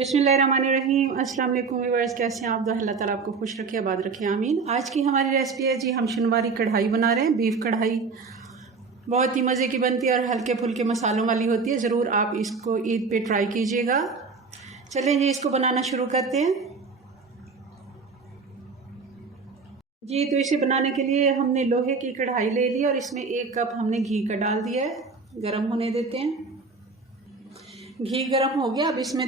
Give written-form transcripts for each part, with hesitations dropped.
बिस्मिल्लाहिर्रहमानिर्रहीम। अस्सलाम वालेकुम व्यूअर्स, कैसे हैं आप? तो अल्लाह ताला आपको खुश रखे, आबाद रखे, आमीन। आज की हमारी रेसिपी है जी, हम शनिवारी कढ़ाई बना रहे हैं। बीफ कढ़ाई बहुत ही मज़े की बनती है और हल्के फुल्के मसालों वाली होती है। ज़रूर आप इसको ईद पे ट्राई कीजिएगा। चलें जी, इसको बनाना शुरू करते हैं जी। तो इसे बनाने के लिए हमने लोहे की कढ़ाई ले ली और इसमें 1 कप हमने घी का डाल दिया है। गरम होने देते हैं। घी गरम हो गया। अब इसमें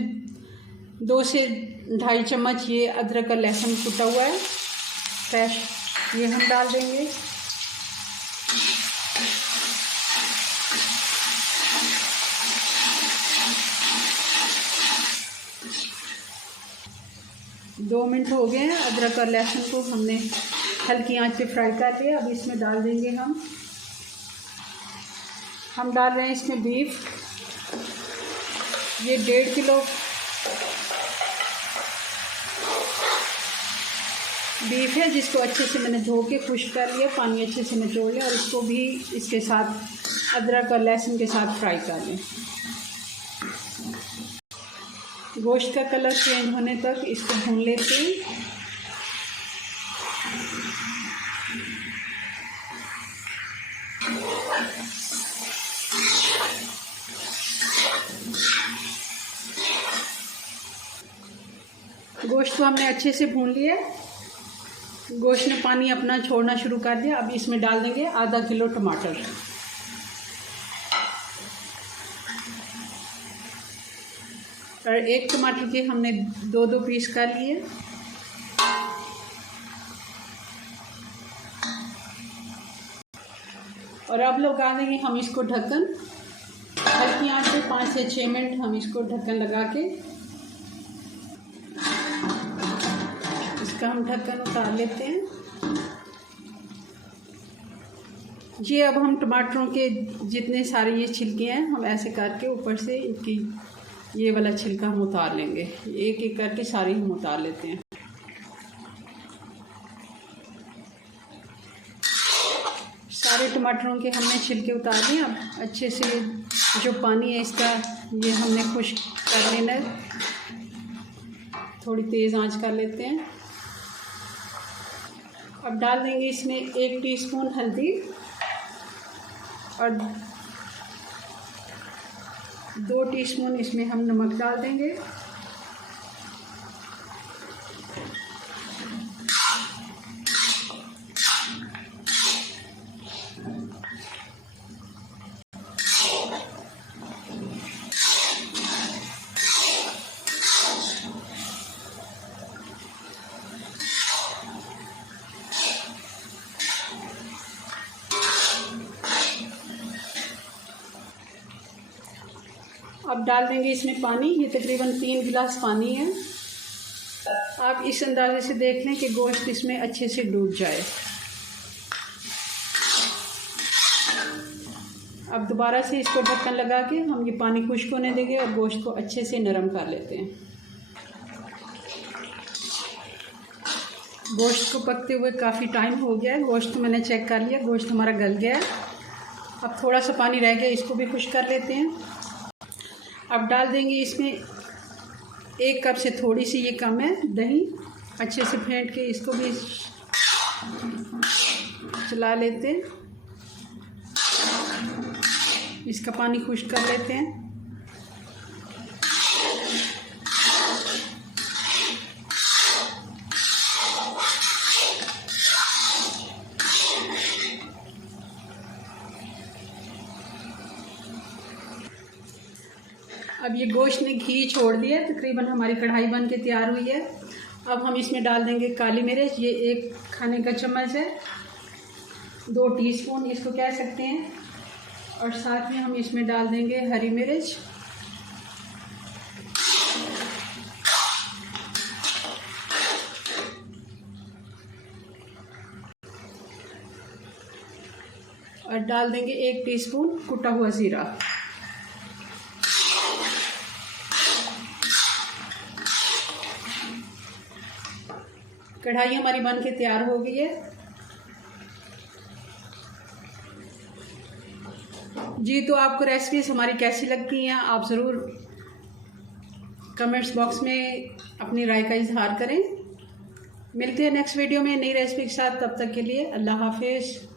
2 से 2.5 चम्मच ये अदरक और लहसुन कुटा हुआ है फ्रेश, ये हम डाल देंगे। दो मिनट हो गए हैं। अदरक और लहसुन को हमने हल्की आंच पे फ्राई कर लिया। अब इसमें डाल देंगे हम डाल रहे हैं इसमें बीफ। ये 1.5 किलो बीफ है, जिसको अच्छे से मैंने धो के खुश्क कर लिया, पानी अच्छे से निचोड़ लिया। और इसको भी इसके साथ अदरक और लहसुन के साथ फ्राई कर लें। गोश्त का कलर चेंज होने तक इसको भून लेते हैं। गोश्त को हमने अच्छे से भून लिया। गोश्त ने पानी अपना छोड़ना शुरू कर दिया। अब इसमें डाल देंगे आधा किलो टमाटर। और 1 टमाटर के हमने 2 पीस कर लिए। और अब लगा देंगे हम इसको ढक्कन। हल्की आंच पे 5 से 6 मिनट हम इसको ढक्कन लगा के इसका हम ढक्कन उतार लेते हैं जी। अब हम टमाटरों के जितने सारे ये छिलके हैं, हम ऐसे करके ऊपर से इनकी ये वाला छिलका हम उतार लेंगे। एक एक करके सारी हम उतार लेते हैं। सारे टमाटरों के हमने छिलके उतार लिए। अब अच्छे से जो पानी है इसका ये हमने खुश्क कर लेना है। थोड़ी तेज़ आंच कर लेते हैं। अब डाल देंगे इसमें 1 टीस्पून हल्दी और 2 टीस्पून इसमें हम नमक डाल देंगे। अब डाल देंगे इसमें पानी। ये तकरीबन 3 गिलास पानी है। आप इस अंदाजे से देख लें कि गोश्त इसमें अच्छे से डूब जाए। अब दोबारा से इसको ढक्कन लगा के हम ये पानी खुश्क होने देंगे और गोश्त को अच्छे से नरम कर लेते हैं। गोश्त को पकते हुए काफ़ी टाइम हो गया है। गोश्त को मैंने चेक कर लिया, गोश्त हमारा गल गया है। अब थोड़ा सा पानी रह गया, इसको भी खुश्क कर लेते हैं। अब डाल देंगे इसमें 1 कप से थोड़ी सी ये कम है दही। अच्छे से फेंट के इसको भी चला लेते हैं। इसका पानी खुश्क कर लेते हैं। अब ये गोश्त ने घी छोड़ दिया। तकरीबन हमारी कढ़ाई बन के तैयार हुई है। अब हम इसमें डाल देंगे काली मिर्च। ये 1 खाने का चम्मच है, 2 टीस्पून इसको कह सकते हैं। और साथ में हम इसमें डाल देंगे हरी मिर्च। और डाल देंगे 1 टीस्पून कुटा हुआ ज़ीरा। कढ़ाई हमारी बन के तैयार हो गई है जी। तो आपको रेसिपीज़ हमारी कैसी लगती हैं आप ज़रूर कमेंट्स बॉक्स में अपनी राय का इजहार करें। मिलते हैं नेक्स्ट वीडियो में नई रेसिपी के साथ। तब तक के लिए अल्लाह हाफिज़।